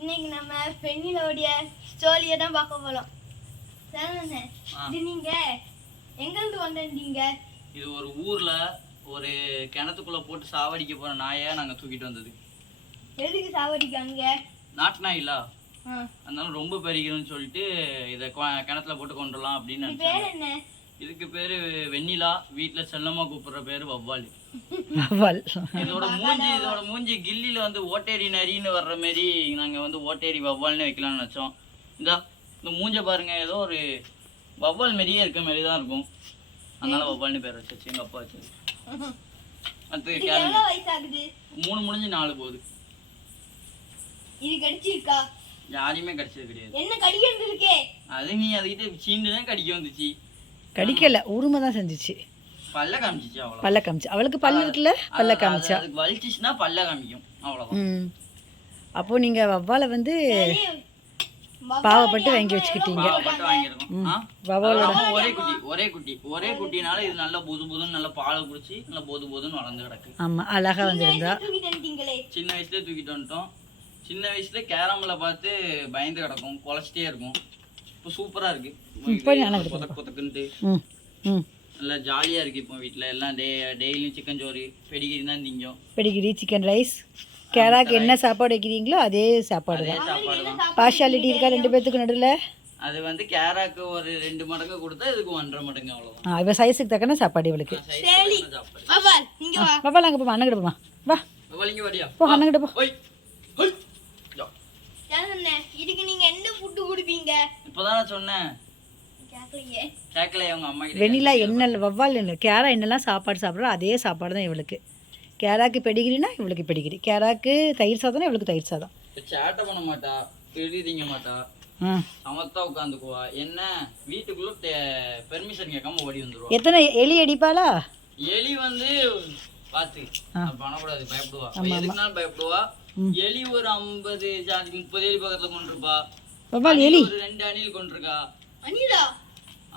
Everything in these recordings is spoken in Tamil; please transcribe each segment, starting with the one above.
இன்னைக்கு நம்ம பெண்ணிலோடைய ஸ்டோரியை தான் பார்க்க போறோம். சரிண்ணே ஆ. இது நீங்க எங்கிருந்து வந்திருந்தீங்க இது ஒரு ஊர்ல ஒரு கிணத்துக்குள்ள போட்டு சாவடிக்க போற நாயை நாங்க தூக்கிட்டு வந்தது. எதுக்கு சாவடிக்காங்க நாட்டு நாய் இல்ல ஆ. அதனால ரொம்ப பெருகிறோம்னு சொல்லிட்டு இதை கிணத்துல போட்டு கொண்டுலாம் அப்படின்னு பேர் என்ன? இதுக்கு பேரு வெண்ணிலா வீட்ல செல்லமா கூப்பிடுற பேரு வவ்வால். அவள் இதோட மூஞ்சி இதோட மூஞ்சி கில்லில வந்து ஓட்டேரி நரின்னு வர்ற மாதிரி நாங்க வந்து ஓட்டேரி வவ்வால்னு வைக்கலாம்னு நினைச்சோம். இந்த இந்த மூஞ்ச பாருங்க ஏதோ ஒரு வவ்வால் மாதிரியே இருக்க மாதிரி தான் இருக்கும். அதனால வவ்வால்னு பேர் வச்சாச்சு எங்க அப்பா வச்சது. அடுத்து மூணு முடிஞ்சு நாலு போகுது. இது கடிச்சிருக்கா? யாரையுமே கடிச்சது கிடையாது. என்ன கடிக்கிறது இருக்கே அது நீ அதுகிட்ட சீண்டு தான் கடிக்க வந்துச்சு. கடிக்கல உரிமை தான் செஞ்சுச்சு. பல்ல காமிச்சிச்சு அவ்வளோ பல்ல காமிச்சு. அவளுக்கு பல்லு இருக்குல்ல? பல்ல காமிச்சா? அதுக்கு வலிச்சிச்சுன்னா பல்ல காமிக்கும். அவ்வளோதான் ம். அப்போ நீங்க வவ்வாலை வந்து பாவப்பட்டு வாங்கி வச்சுக்கிட்டீங்க. வவ்வாலோட ஒரே குட்டி ஒரே குட்டி. ஒரே குட்டினால இது நல்லா புது புதுன்னு நல்லா பாலை குடிச்சு நல்லா பொது பொதுன்னு வளர்ந்து கிடக்கு. ஆமா அழகா வந்திருந்தா. சின்ன வயசுல தூக்கிட்டு வந்துட்டோம். சின்ன வயசுல கேரம்ல பார்த்து பயந்து கிடக்கும். குலைச்சிட்டே இருக்கும் இப்போ சூப்பரா இருக்கு. இப்போ. புதக்கு புதக்குன்ட்டு ம் ம். நல்லா ஜாலியா இருக்கு இப்போ வீட்ல. எல்லாம் டே டெய்லியும் சிக்கன் சோறு பெடிகிரி தான் திங்கும். பெடிகிரி சிக்கன் ரைஸ் கேராக்கு என்ன சாப்பாடு வைக்கிறீங்களோ அதே சாப்பாடு தான். சாப்பாடு தான். பார்ஷாலிட்டி இருக்கா ரெண்டு பேர்த்துக்கு நடுவில்? அது வந்து கேராக்கு ஒரு ரெண்டு மடங்கு கொடுத்தா இதுக்கு ஒன்றரை மடங்கு அவ்வளவுதான். இவ சைஸுக்கு தக்கன சாப்பாடு இவளுக்கு. வவ்வால் அங்கே போமா அண்ணன் போமா வா. வலிங்க வடியா. போ அண்ணன் போ. ஓய் ஓய் யா. சரிண்ணே இதுக்கு நீங்க என்ன ஃபுட்டு கொடுப்பீங்க? இப்பதான் நான் சொன்னேன். கேட்கலையே கேட்கல அவங்க அம்மா கிட்ட வெண்ணிலா என்ன வவ்வால் இல்லை கேரா என்னெல்லாம் சாப்பாடு சாப்பிட்றோ அதே சாப்பாடு தான் இவளுக்கு. கேராக்கு பெடிகிரினா இவளுக்கு பெடிகிரி. கேராக்கு தயிர் சாதம்னா இவளுக்கு தயிர் சாதம். சேட்டை பண்ண மாட்டா திருடி திங்க மாட்டா சமத்தா உட்காந்துக்குவா. என்ன வீட்டுக்குள்ள பெர்மிஷன் கேட்காம ஓடி வந்துருவா. எத்தனை எலி அடிப்பாளா? எலி வந்து. அது பண்ணக்கூடாது பயப்படுவா. எதுக்குனாலும் பயப்படுவா. எலி ஒரு ஐம்பது ஜாதி முப்பது எலி பக்கத்துல கொண்டிருப்பா. வவ்வால் எலி ஒரு ரெண்டு அணில் கொண்டிருக்கா.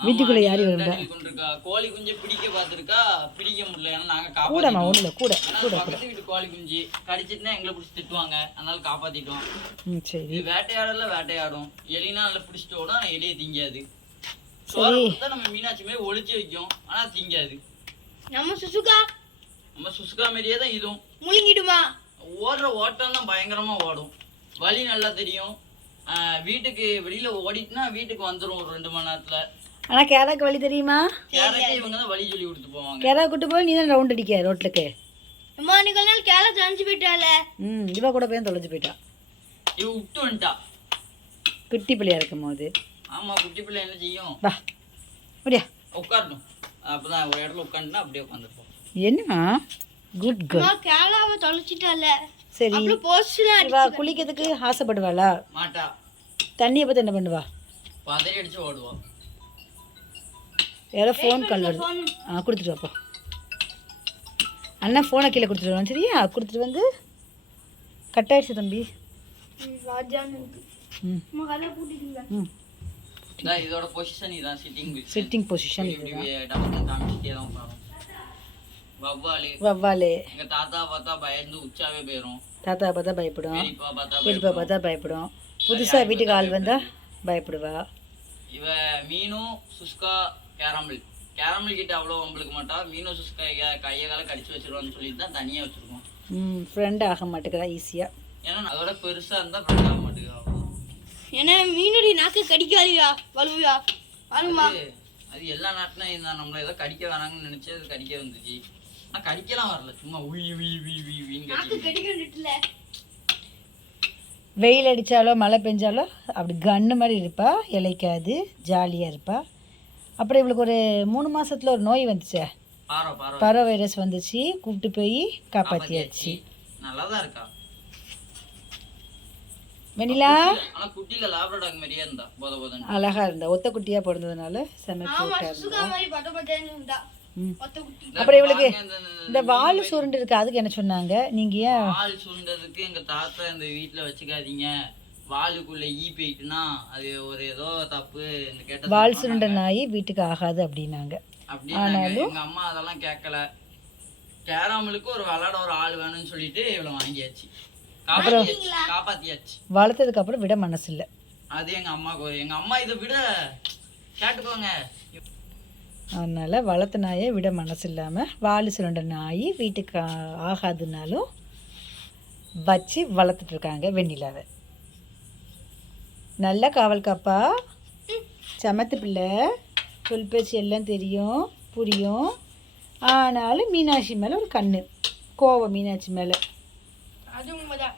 வீட்டுக்குள்ள அணில் யாரு ரெண்டு வருவா? அணில் கொண்டிருக்கா. கோழி குஞ்சு பிடிக்க பார்த்திருக்கா? பிடிக்க முடியல. ஏன்னா நாங்க கூடமா காப்பாத்திட்டோம். ஒன்றும் இல்லை கூட ஆனா பக்கத்து வீட்டு கோழி குஞ்சு கடிச்சிட்டுனா எங்களை பிடிச்சி திட்டுவாங்க. அதனால காப்பாத்திட்டோம். ம் சரி. இது வேட்டையாடல வேட்டையாடும். எலினா நல்லா பிடிச்சிட்டு ஓடும். ஆனா எலியை திங்காது. சோறு கொடுத்தா நம்ம மீனாட்சி மாதிரி ஒளிச்சு வைக்கும். ஆனா திங்காது. நம்ம சுசுகா? நம்ம சுசுகா மாதிரியே தான் இதுவும். முழுங்கிடுமா? ஓடுற ஓட்டம் தான் பயங்கரமா ஓடும். வழி நல்லா தெரியும். வீட்டுக்கு வெளியில ஓடிட்டுனா வீட்டுக்கு வந்துரும் ஒரு ரெண்டு மணி நேரத்துல. ஆனால் கேராக்கு வழி தெரியுமா? கேரட்டே இவங்க தான் வழி சொல்லி கொடுத்து போவாங்க. கேரா கூட்டு போய் நீ தான் ரவுண்ட் அடிக்க ரோட்லுக்கு. அம்மா அன்னைக்கு நாள் கேல தனிச்சு போயிட்டால ம் இவ கூட போய் தொலைஞ்சு போயிட்டா. இவ விட்டு வந்துட்டா. குட்டி பிள்ளையா இருக்கும் போது. ஆமா குட்டி பிள்ளை என்ன செய்யும்? வா முடியா உட்காரட்டும் அப்பதான் ஒரு இடத்துல உட்காந்துனா அப்படியே உட்காந்துருப்போம். என்னம்மா? குட் கேர்ள் அம்மா கேலாவை தொலைச்சிட்டால சரி. இவா குளிக்கிறதுக்கு ஆசைப்படுவாளா? தண்ணியை பார்த்து என்ன பண்ணுவா? யாரோ ஃபோன் கால் வருது. ஆ கொடுத்துட்டு வாப்போ அண்ணா ஃபோனை கீழே கொடுத்துட்டு வருவான். சரியா? கொடுத்துட்டு வந்து கட் ஆயிடுச்சு தம்பி இதோட பொசிஷன் இதான் சிட்டிங் சிட்டிங் பொசிஷன் வவ்வாலு. வவ்வாலு. எங்க தாத்தா பார்த்தா பயந்து உச்சாவே போயிரும். தாத்தா பார்த்தா பயப்படும். பெரியப்பா பார்த்தா பயப்படும். புதுசாக வீட்டுக்கு ஆள் வந்தால் பயப்படுவா. இவ மீனும் சுஸ்கா கேரமல். கேரமல் கிட்ட அவ்வளோ வம்பளுக்கு மாட்டா. மீனும் சுஸ்கா க- கையை கால கடிச்சு வச்சிருவான்னு சொல்லிட்டு தான் தனியாக வச்சிருக்கோம். ம் ஃப்ரெண்ட் ஆக மாட்டேங்கிறா ஈஸியாக ஏன்னா அதோட பெருசா இருந்தா ஃப்ரெண்ட் ஆக அவ்வளவுதான். ஏன்னா மீனுடைய நாக்கு கடிக்காதியா வலுவியா ஆமா அது எல்லா நாட்டிலும் இருந்தா நம்மள ஏதோ கடிக்க வேணாங்கன்னு நினைச்சு அது கடிக்க வந்துச்சு. ஆனா கடிக்கலாம் வரல. சும்மா உய் உய் உய் உய் உயின்னு வெயில் அடித்தாலோ மழை பெஞ்சாலோ அப்படி கன்று மாதிரி இருப்பா இலைக்காது ஜாலியாக இருப்பா. அப்புறம் இவளுக்கு ஒரு மூணு மாசத்துல ஒரு நோய் வந்துச்சே. Parvo parvo. பரோ வைரஸ் வந்துச்சு கூப்பிட்டு போய் காப்பாற்றியாச்சு நல்லா தான் இருக்கா? போதன்னு. அழகா இருந்தா ஒத்த குட்டியா பிறந்ததுனால செம அப்புறம் இவளுக்கு இந்த- வால் சுருண்டு இருக்கு அதுக்கு என்ன சொன்னாங்க? நீங்க ஏன் வால் சுண்டதுக்கு எங்க தாத்தா இந்த வீட்ல வச்சுக்காதீங்க. வாலுக்குள்ள ஈ போயிட்டுனா அது ஒரு ஏதோ தப்பு கேட்ட வால் சுருண்ட நாய் வீட்டுக்கு ஆகாது அப்படின்னாங்க. அப்படின்னாங்க எங்க அம்மா அதெல்லாம் கேட்கல கேராமலுக்கு ஒரு விளாட ஒரு ஆள் வேணும்னு சொல்லிட்டு இவ்வளவு வாங்கியாச்சு. காப்பாத்தியாச்சு காப்பாத்தியாச்சு. வளர்த்ததுக்கப்புறம் விட மனசு இல்லை அது எங்க அம்மாவுக்கு எங்க அம்மா இதை விட கேட்டுக்கோங்க. அதனால் வளர்த்த நாயை விட மனசு இல்லாமல் வாலு சுரண்ட நாய் வீட்டுக்கு ஆகாதுனாலும் வச்சு வளர்த்துட்டு இருக்காங்க வெண்ணிலாவை. நல்ல காவல் காப்பா சமத்து பிள்ளை. சொல் பேச்சு எல்லாம் தெரியும் புரியும். ஆனாலும் மீனாட்சி மேலே ஒரு கண்ணு. கோவம் மீனாட்சி மேலே. அது உண்மைதான்.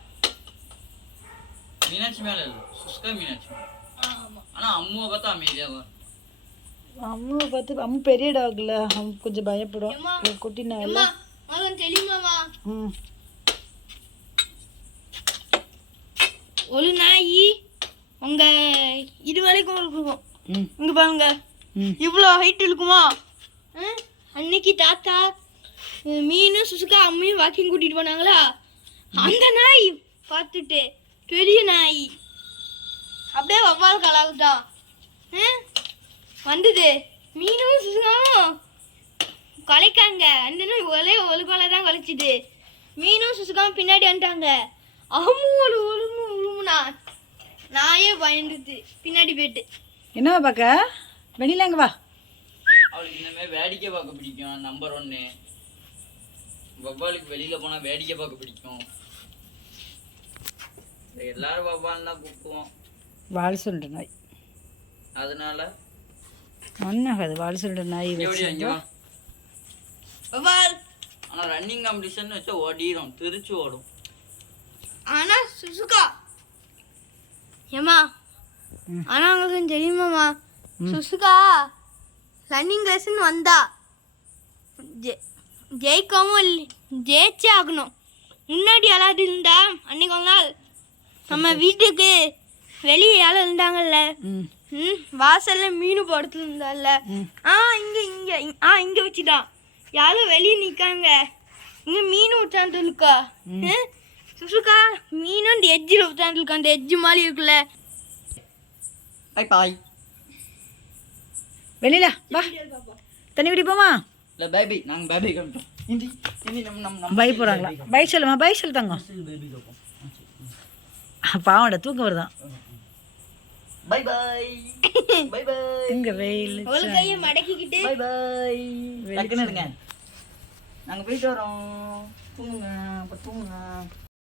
மீனாட்சி மேல இல்ல. சுஷ்கா மீனாட்சி மேல. ஆமா. ஆனா அம்முவை பார்த்தா அமைதியா தான் அம்மாவை பார்த்து அம்மா பெரிய டாக்ல அவங்க கொஞ்சம் பயப்படும். ஏம்மா? இவ குட்டி நாயில் அம்மா மகன் தெரியுமாமா ம். ஒரு நாய் உங்க இது வரைக்கும் இருக்கும். இங்க பாருங்க. இவ்வளோ ஹைட் இருக்குமா? ஆ? அன்னைக்கு தாத்தா மீனும் சுசுக்கா அம்மையும் வாக்கிங் கூட்டிட்டு போனாங்களா? அந்த நாய் பார்த்துட்டு பெரிய நாய். அப்படியே வவ்வால் கலாவுதான் வந்தது. மீனும் சுசுக்காவும் கொலைக்காங்க. அந்த நாய் ஒரே ஒரு கொலை தான் கொலைச்சிது. மீனும் சுசுக்காவும் பின்னாடி வந்துட்டாங்க. அம்மு ஒரு உழுமு உழுமுனா நாயே பயந்துது. பின்னாடி போயிட்டு. என்னவா பார்க்க? வெண்ணிலாங்க வா. அவளுக்கு மாதிரி வேடிக்கை பார்க்க பிடிக்கும் நம்பர் ஒன்னு வவ்வாலுக்கு வெளியில போனா வேடிக்கை பார்க்க பிடிக்கும். எல்லாரும் வவ்வால் தான் கூப்பிடுவோம். வால் சுருண்ட நாய். அதனால ஒன்றாகாது வால் சுருண்ட நாய் வச்சு வா. வவ்வால் ஆனா ரன்னிங் காம்படிஷன் வச்சா ஓடிடும் திருச்சி ஓடும். ஆனா சுசுகா. ஏமா ம். ஆனா உங்களுக்கு தெரியுமாமா ம். சுசுகா ரன்னிங் ரேஸ்ன்னு வந்தா. ஜெ- ஜெயிக்கவும் இல்லை ஜெயிச்சே ஆகணும். முன்னாடி யாராவது இருந்தா அன்னைக்கு ஒரு நாள் நம்ம வீட்டுக்கு வெளியே யாரும் இருந்தாங்கல்ல. ம். ம் வாசல்ல மீன் போடுறது இருந்தால ஆ இங்க இங்க இங்க- ஆ இங்க வச்சுதான் யாரும் வெளியே நிக்காங்க. இங்க மீன் உட்காந்து இருக்கா. சுசுக்கா மீனும் அந்த எஜ்ஜில் உட்காந்து இருக்கா. அந்த எஜ்ஜு மாதிரி இருக்குல்ல. பாய் பாய் வெண்ணிலா வா. தண்ணி குடிப்போமா இல்ல பேபி நாங்க பேபி நம்ம நம்ம நம்ம பை போகிறாங்களா பை சொல்லுமா? பை சொல்லு காப்போம் பாவட தூக்கம் வருதான். பை பை பை பை இங்கே வெயில் ஒரு கையை மடக்கிக்கிட்டு பை பை டக்குன்னு இருங்க. நாங்க போயிட்டு வரோம். தூங்குங்க. அப்ப தூங்குங்க.